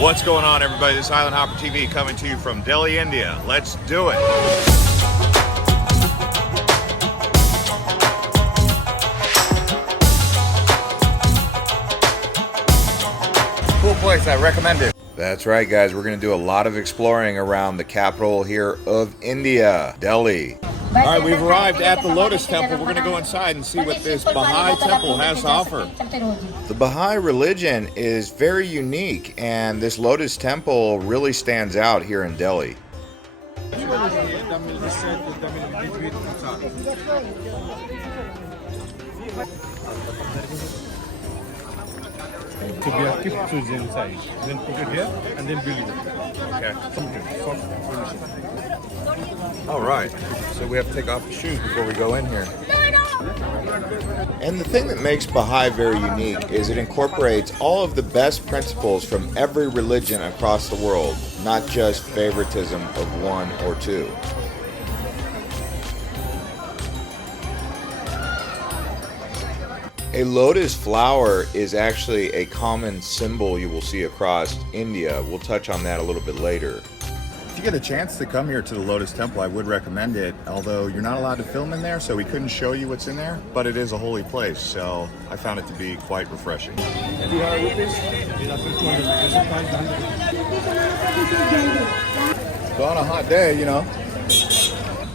What's going on, everybody? This is Island Hopper TV coming to you from Delhi, India. Let's do it. Cool place, I recommend it. That's right, guys. We're going to do a lot of exploring around the capital here of India, Delhi. All right, we've arrived at the Lotus Temple. We're going to go inside and see what this Baha'i temple has to offer. The Baha'i religion is very unique, and this Lotus Temple really stands out here in Delhi. So we have kept shoes inside, then put it here and then build it. Okay. All right. So we have to take off the shoes before we go in here. And the thing that makes Baha'i very unique is it incorporates all of the best principles from every religion across the world, not just favoritism of one or two. A lotus flower is actually a common symbol you will see across India. We'll touch on that a little bit later. If you get a chance to come here to the Lotus Temple, I would recommend it, although you're not allowed to film in there, so we couldn't show you what's in there, but it is a holy place, so I found it to be quite refreshing. It's on a hot day, you know.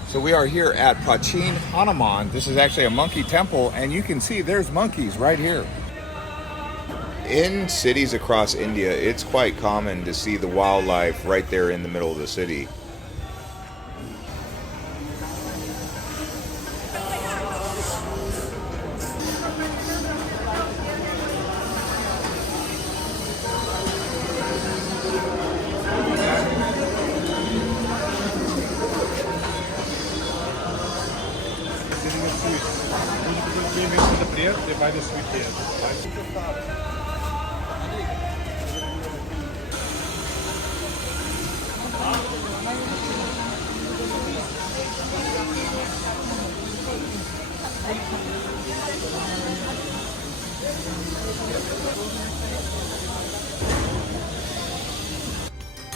So we are here at Pracheen Hanuman. This is actually a monkey temple, and you can see there's monkeys right here. In cities across India, it's quite common to see the wildlife right there in the middle of the city. They buy the sweet here.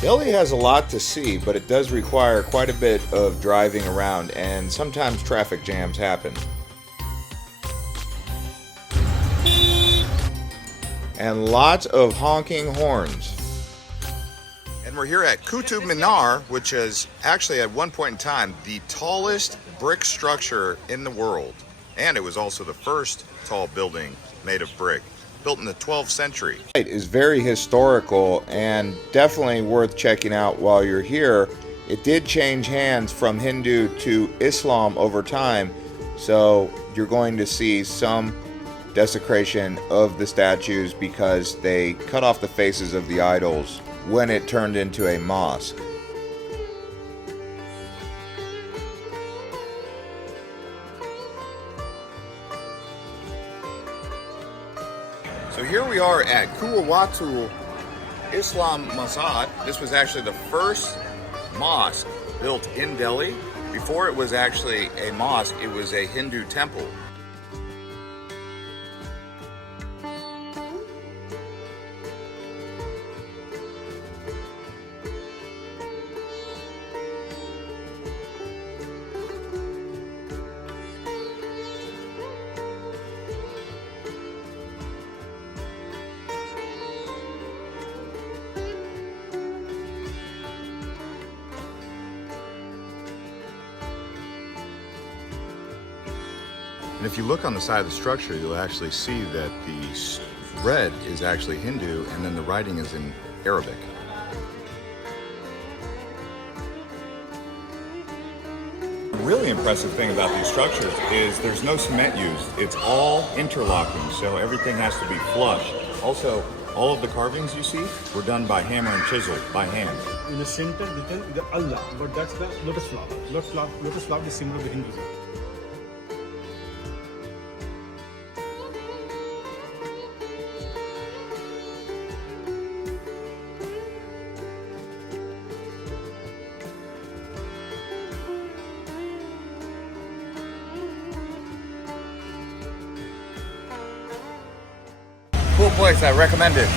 Delhi has a lot to see, but it does require quite a bit of driving around, and sometimes traffic jams happen. And lots of honking horns. And we're here at Qutab Minar, which is actually at one point in time the tallest brick structure in the world. And it was also the first tall building made of brick, built in the 12th century. It is very historical and definitely worth checking out while you're here. It did change hands from Hindu to Islam over time, so you're going to see some desecration of the statues because they cut off the faces of the idols when it turned into a mosque. So here we are at Quwwatul-Islam Masjid. This was actually the first mosque built in Delhi. Before it was actually a mosque, it was a Hindu temple. And if you look on the side of the structure, you'll actually see that the red is actually Hindu, and then the writing is in Arabic. The really impressive thing about these structures is there's no cement used. It's all interlocking, so everything has to be flush. Also, all of the carvings you see were done by hammer and chisel, by hand. In the center, the Allah, but that's the lotus flower. Lotus flower is symbol of the Hinduism. Cool place, I recommend it.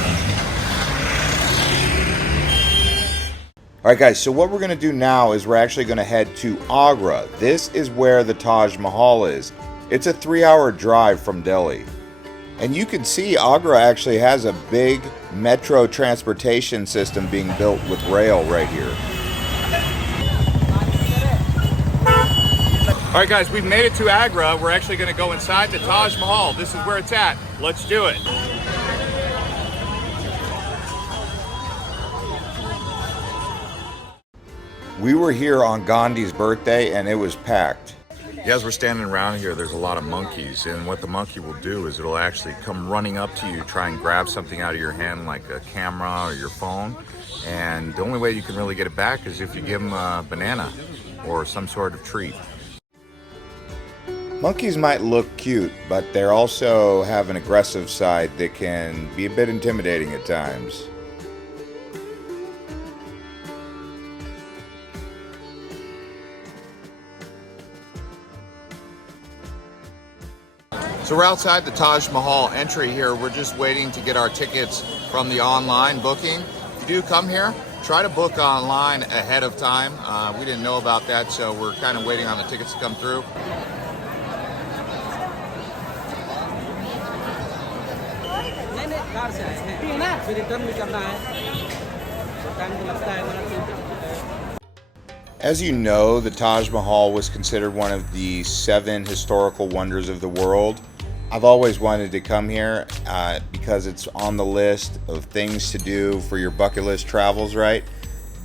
All right, guys, so what we're going to do now is we're actually going to head to Agra. This is where the Taj Mahal is. It's a 3-hour drive from Delhi. And you can see Agra actually has a big metro transportation system being built with rail right here. All right, guys, we've made it to Agra. We're actually going to go inside the Taj Mahal. This is where it's at. Let's do it. We were here on Gandhi's birthday and it was packed. As we're standing around here, there's a lot of monkeys, and what the monkey will do is it'll actually come running up to you, try and grab something out of your hand like a camera or your phone, and the only way you can really get it back is if you give them a banana or some sort of treat. Monkeys might look cute, but they also have an aggressive side that can be a bit intimidating at times. So we're outside the Taj Mahal entry here. We're just waiting to get our tickets from the online booking. If you do come here, try to book online ahead of time. We didn't know about that, so we're kind of waiting on the tickets to come through. As you know, the Taj Mahal was considered one of the 7 historical wonders of the world. I've always wanted to come here because it's on the list of things to do for your bucket list travels, right?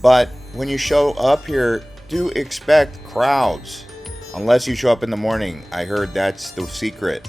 But when you show up here, do expect crowds. Unless you show up in the morning. I heard that's the secret.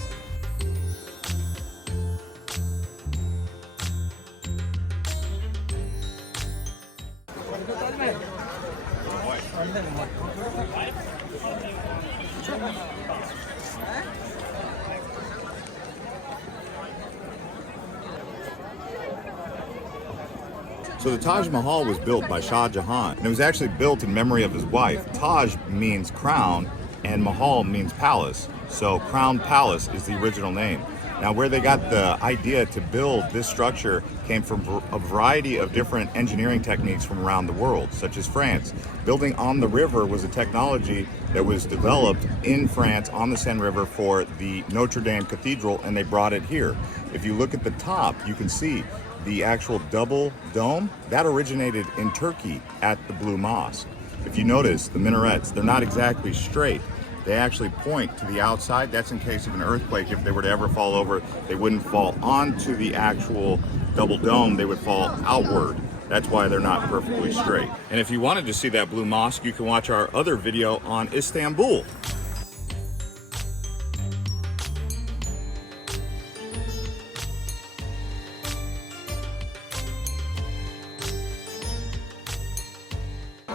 So the Taj Mahal was built by Shah Jahan, and it was actually built in memory of his wife. Taj means crown, and Mahal means palace. So Crown Palace is the original name. Now, where they got the idea to build this structure came from a variety of different engineering techniques from around the world, such as France. Building on the river was a technology that was developed in France on the Seine River for the Notre Dame Cathedral, and they brought it here. If you look at the top, you can see the actual double dome that originated in Turkey at the Blue Mosque. If you notice, the minarets, they're not exactly straight. They actually point to the outside. That's in case of an earthquake. If they were to ever fall over, they wouldn't fall onto the actual double dome, they would fall outward. That's why they're not perfectly straight. And if you wanted to see that Blue Mosque, you can watch our other video on Istanbul.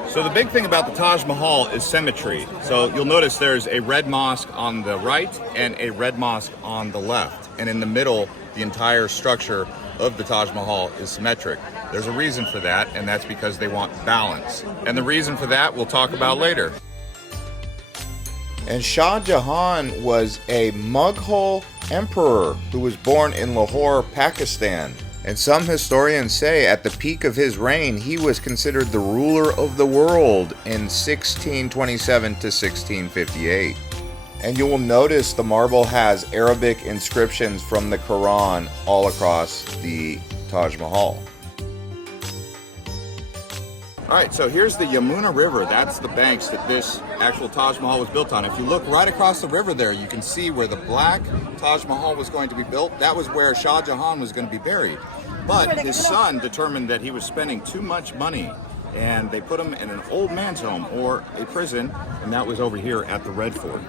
So the big thing about the Taj Mahal is symmetry. So you'll notice there's a red mosque on the right and a red mosque on the left. And in the middle, the entire structure of the Taj Mahal is symmetric. There's a reason for that, and that's because they want balance. And the reason for that we'll talk about later. And Shah Jahan was a Mughal emperor who was born in Lahore, Pakistan. And some historians say at the peak of his reign, he was considered the ruler of the world in 1627 to 1658. And you will notice the marble has Arabic inscriptions from the Quran all across the Taj Mahal. All right, so here's the Yamuna River. That's the banks that this actual Taj Mahal was built on. If you look right across the river there, you can see where the black Taj Mahal was going to be built. That was where Shah Jahan was going to be buried. But his son determined that he was spending too much money, and they put him in an old man's home or a prison, and that was over here at the Red Fort.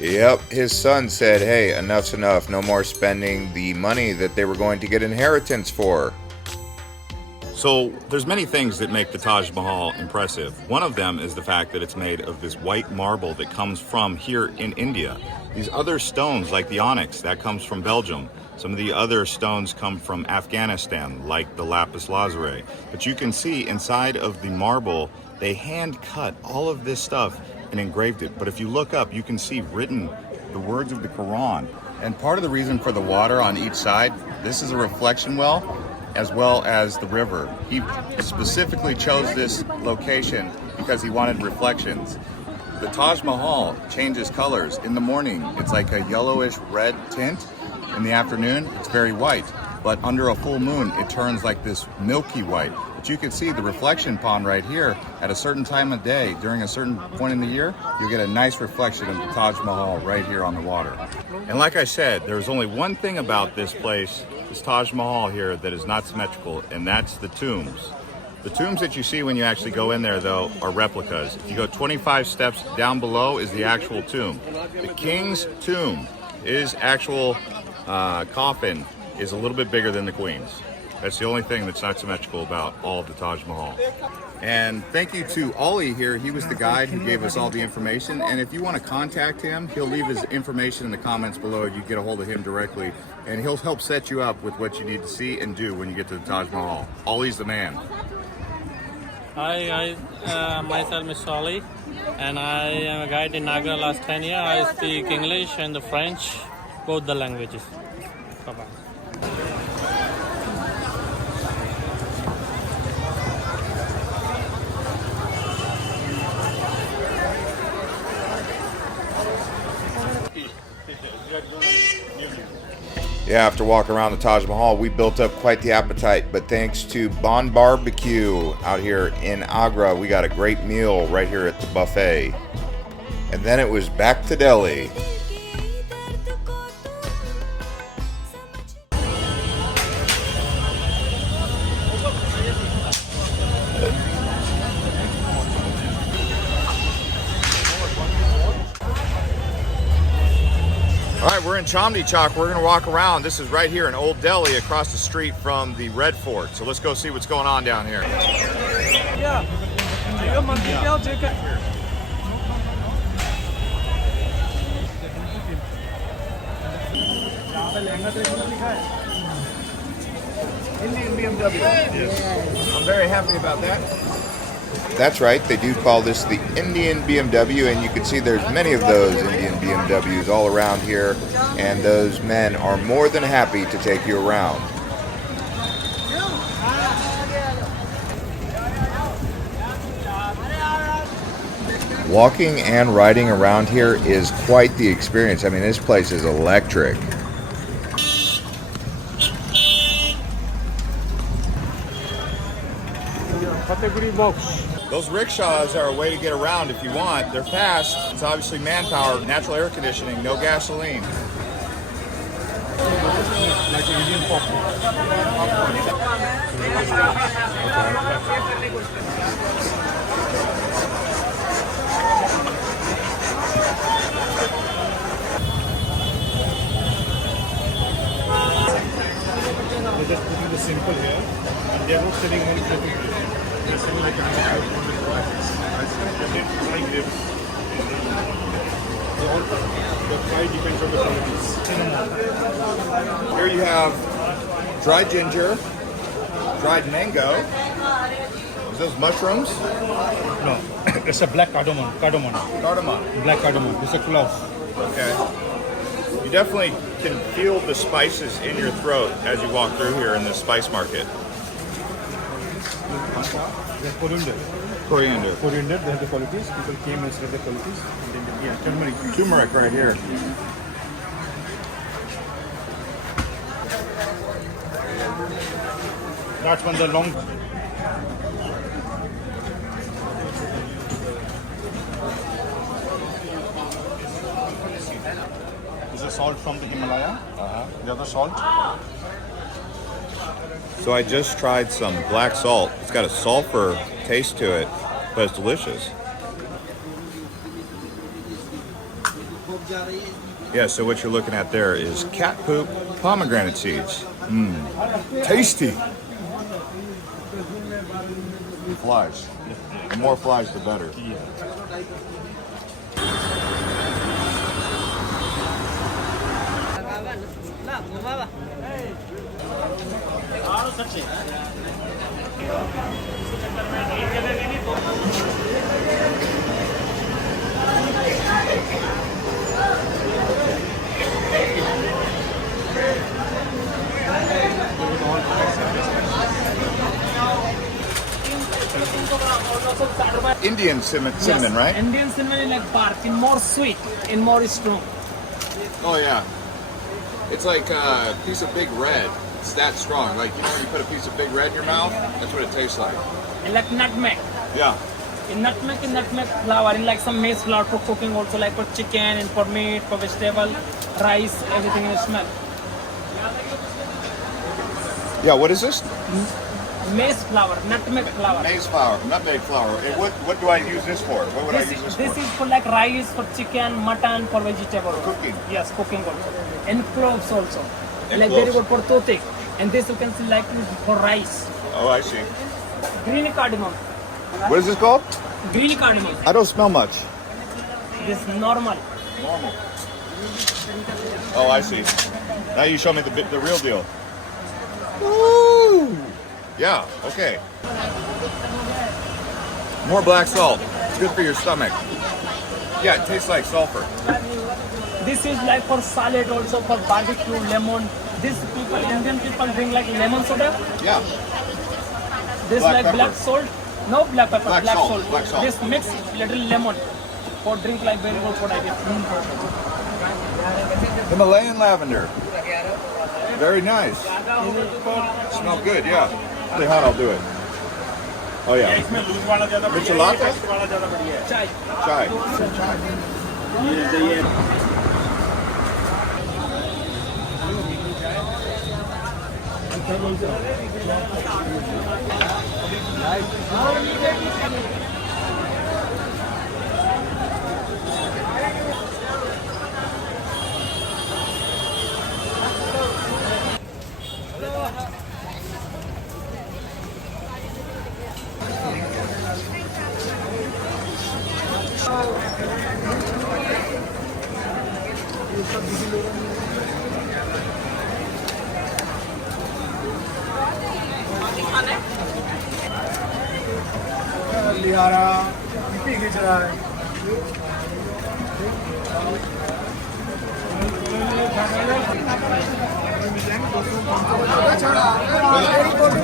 Yep, his son said, hey, enough's enough. No more spending the money that they were going to get inheritance for. So there's many things that make the Taj Mahal impressive. One of them is the fact that it's made of this white marble that comes from here in India. These other stones, like the onyx, that comes from Belgium. Some of the other stones come from Afghanistan, like the lapis lazuli. But you can see inside of the marble, they hand cut all of this stuff and engraved it. But if you look up, you can see written the words of the Quran. And part of the reason for the water on each side, this is a reflection well. as well as the river. He specifically chose this location because he wanted reflections. The Taj Mahal changes colors. In the morning, it's like a yellowish red tint. In the afternoon, it's very white. But under a full moon, it turns like this milky white. But you can see the reflection pond right here. At a certain time of day, during a certain point in the year, you'll get a nice reflection of the Taj Mahal right here on the water. And like I said, there's only one thing about this place, this Taj Mahal here, that is not symmetrical, and that's the tombs. The tombs that you see when you actually go in there, though, are replicas. If you go 25 steps down below is the actual tomb. The king's tomb, his actual coffin, is a little bit bigger than the queen's. That's the only thing that's not symmetrical about all of the Taj Mahal. And thank you to Ollie here. He was the guide who gave us all the information. And if you want to contact him, he'll leave his information in the comments below. You get a hold of him directly, and he'll help set you up with what you need to see and do when you get to the Taj Mahal. Ollie's the man. Hi, myself is Solly, and I am a guide in Agra last 10 years. I speak English and the French, both the languages. Bye-bye. Yeah, after walking around the Taj Mahal, we built up quite the appetite. But thanks to Bon Barbecue out here in Agra, we got a great meal right here at the buffet. And then it was back to Delhi. All right, we're in Chandni Chowk. We're gonna walk around. This is right here in Old Delhi, across the street from the Red Fort. So let's go see what's going on down here. Indian-BMW. Yes. I'm very happy about that. That's right, they do call this the Indian BMW, and you can see there's many of those Indian BMWs all around here, and those men are more than happy to take you around. Walking and riding around here is quite the experience. I mean, this place is electric. Those rickshaws are a way to get around if you want. They're fast. It's obviously manpower, natural air conditioning, no gasoline. Like Indian popcorn. They're just putting the simple here, and they're not selling only floating. They're selling like the price depends on the qualities. Here you have dried ginger, dried mango. Is those mushrooms? No, it's a black cardamom. Cardamom. Black cardamom. It's a clove. Okay. You definitely can feel the spices in your throat as you walk through here in the spice market. They're coriander. Coriander. Coriander, they have the qualities. People came and said the qualities. And then, yeah, turmeric. Turmeric right here. That's when the long. This is salt from the Himalaya. The other salt. So I just tried some black salt. It's got a sulfur taste to it, but it's delicious. Yeah, so what you're looking at there is cat poop pomegranate seeds. Tasty. Flies. The more flies, the better. Indian cinnamon, right? Indian cinnamon is like bark, in more sweet, in more strong. Oh yeah. It's like a piece of Big Red. It's that strong. Like, you know when you put a piece of Big Red in your mouth? That's what it tastes like. And like nutmeg. Yeah. In nutmeg flour, in like some maize flour for cooking also, like for chicken and for meat, for vegetable, rice, everything you smell. Yeah, what is this? Maize flour, nutmeg flour. Maize flour, nutmeg flour. And what do I use this for? What would I use this This for? is for like rice, for chicken, mutton, for vegetable. Cooking. Yes, cooking also. And cloves also. And like cloves. very good for toothache. And this you can see like for rice. Oh, I see. Green cardamom. What is this called? Green cardamom. I don't smell much. This normal. Normal. Oh, I see. Now you show me the real deal. Woo! Yeah, okay. More black salt. It's good for your stomach. Yeah, it tastes like sulfur. This is like for salad also, for barbecue, lemon. These people, Indian people drink like lemon soda. Yeah. This Black like pepper. black salt. No black pepper, Black black, salt, salt. black salt. This mix little lemon for drink like very good for diabetes. Himalayan lavender. Very nice. Smells good, yeah. Really hot, I'll do it. Oh yeah. Michelada? Chai. Chai. लिहारा पी खींच रहा है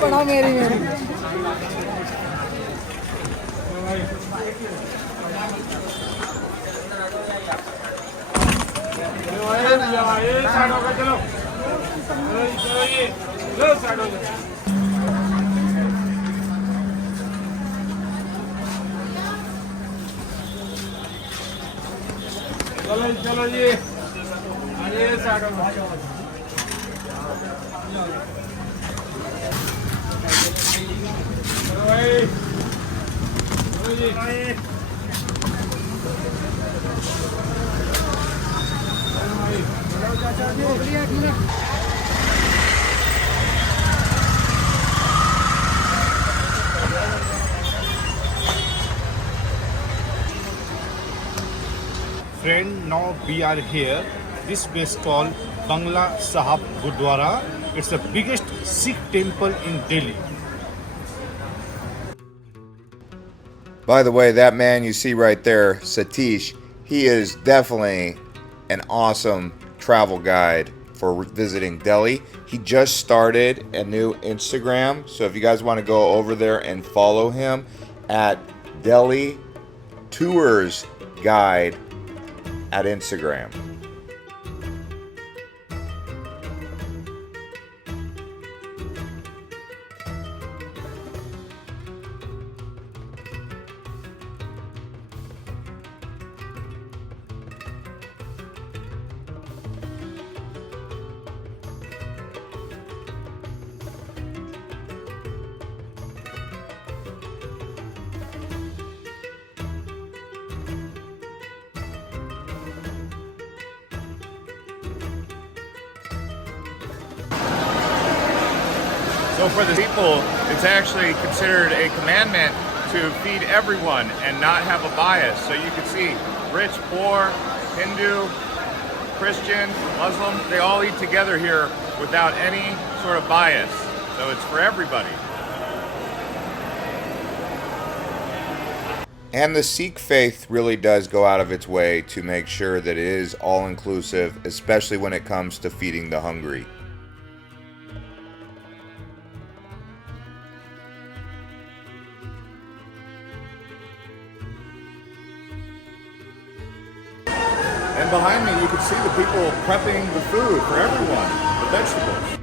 बनाओ मेरी चलो जी ये side Friend, now we are here. This place called Bangla Sahib Gurudwara. It's the biggest Sikh temple in Delhi. By the way, that man you see right there, Satish, he is definitely an awesome travel guide for visiting Delhi. He just started a new Instagram, so if you guys want to go over there and follow him at Delhi Tours Guide at Instagram. So for the people, it's actually considered a commandment to feed everyone and not have a bias. So you can see rich, poor, Hindu, Christian, Muslim, they all eat together here without any sort of bias. So it's for everybody. And the Sikh faith really does go out of its way to make sure that it is all-inclusive, especially when it comes to feeding the hungry. then behind me, you can see the people prepping the food for everyone, the vegetables.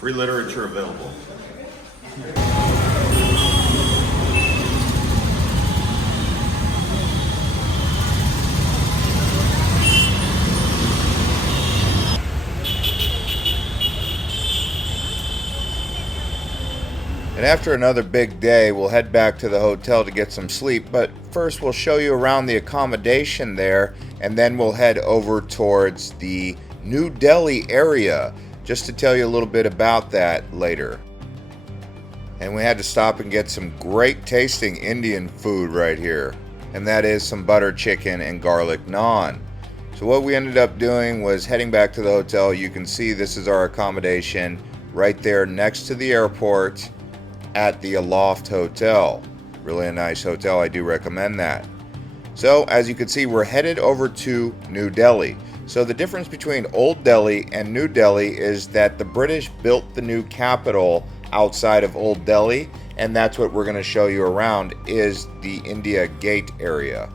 Free literature available. And after another big day, we'll head back to the hotel to get some sleep, but first we'll show you around the accommodation there, and then we'll head over towards the New Delhi area, just to tell you a little bit about that later. And we had to stop and get some great tasting Indian food right here, and that is some butter chicken and garlic naan. So what we ended up doing was heading back to the hotel. You can see this is our accommodation right there next to the airport at the Aloft Hotel. Really a nice hotel, I do recommend that. So as you can see, we're headed over to New Delhi. So the difference between Old Delhi and New Delhi is that the British built the new capital outside of Old Delhi, and that's what we're going to show you around, is the India Gate area.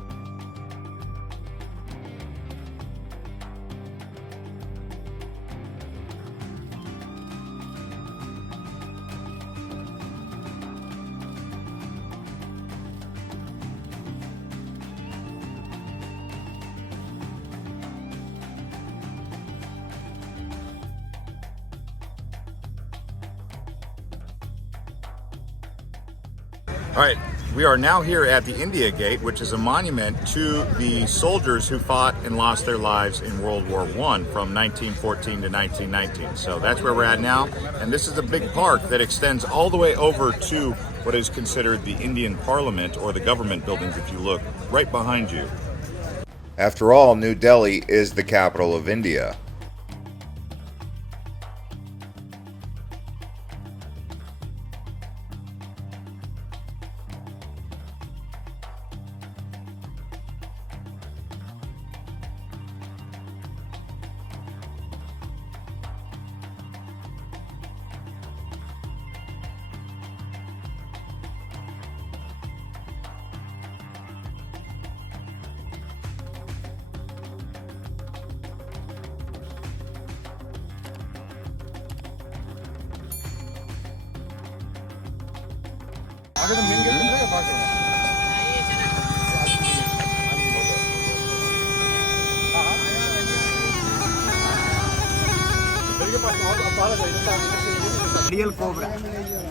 All right, we are now here at the India Gate, which is a monument to the soldiers who fought and lost their lives in World War I from 1914 to 1919. So that's where we're at now. And this is a big park that extends all the way over to what is considered the Indian Parliament, or the government buildings if you look right behind you. After all, New Delhi is the capital of India. Real Cobra.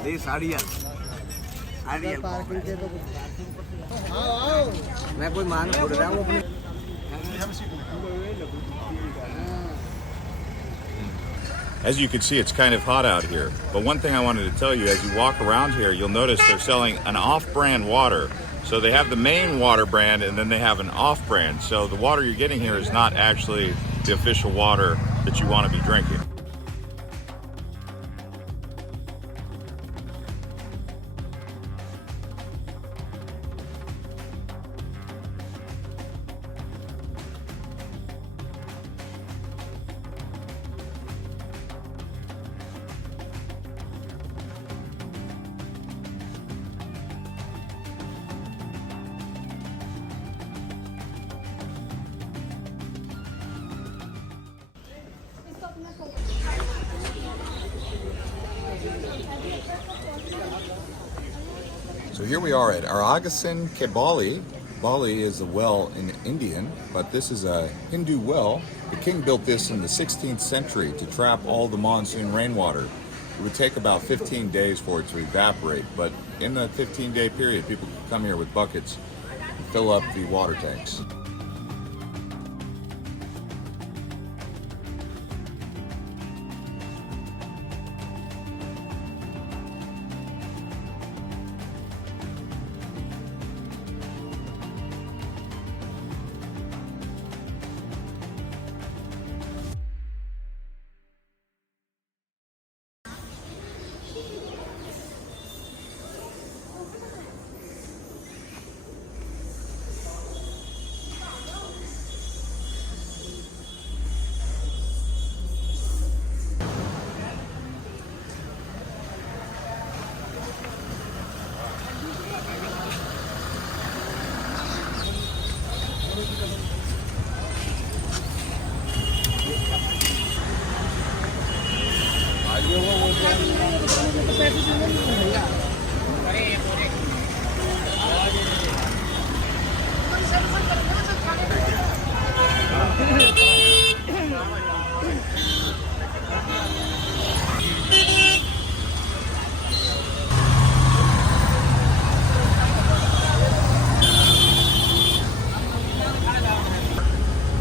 This Ariel. Ariel Cobra. मैं कोई मान बोल रहा हूँ अपने. As you can see, it's kind of hot out here. But one thing I wanted to tell you, as you walk around here, you'll notice they're selling an off-brand water. So they have the main water brand, and then they have an off-brand. So the water you're getting here is not actually the official water that you want to be drinking. So here we are at Ugrasen Ki Baoli. Baoli is a well in Indian, but this is a Hindu well. The king built this in the 16th century to trap all the monsoon rainwater. It would take about 15 days for it to evaporate, but in that 15-day period, people could come here with buckets and fill up the water tanks.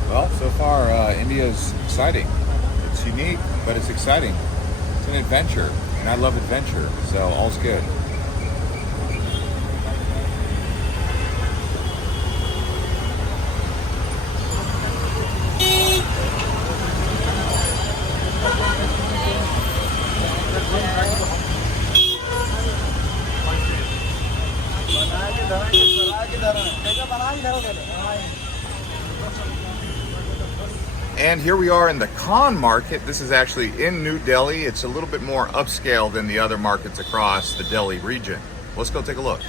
Well, so far, India is exciting. It's unique, but it's exciting. It's an adventure, and I love adventure, so all's good. And here we are in the Khan market. This is actually in New Delhi. It's a little bit more upscale than the other markets across the Delhi region. Let's go take a look.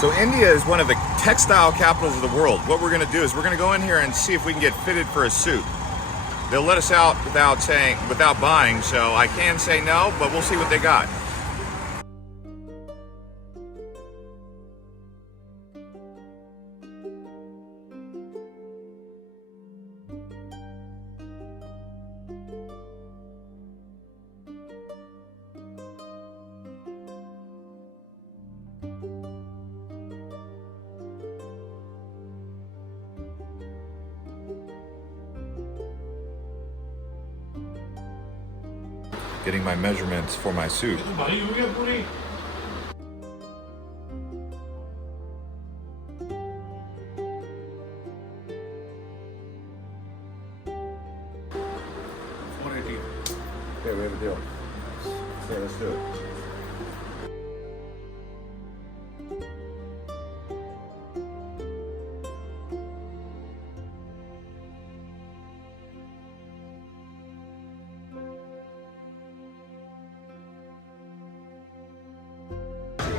So India is one of the textile capitals of the world. What we're going to do is we're going to go in here and see if we can get fitted for a suit. They'll let us out without buying, so I can say no, but we'll see what they got. Getting my measurements for my suit. Okay, we have a deal. Okay, let's do it.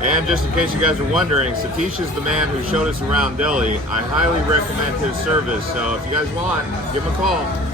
And just in case you guys are wondering, Satish is the man who showed us around Delhi. I highly recommend his service, so if you guys want, give him a call.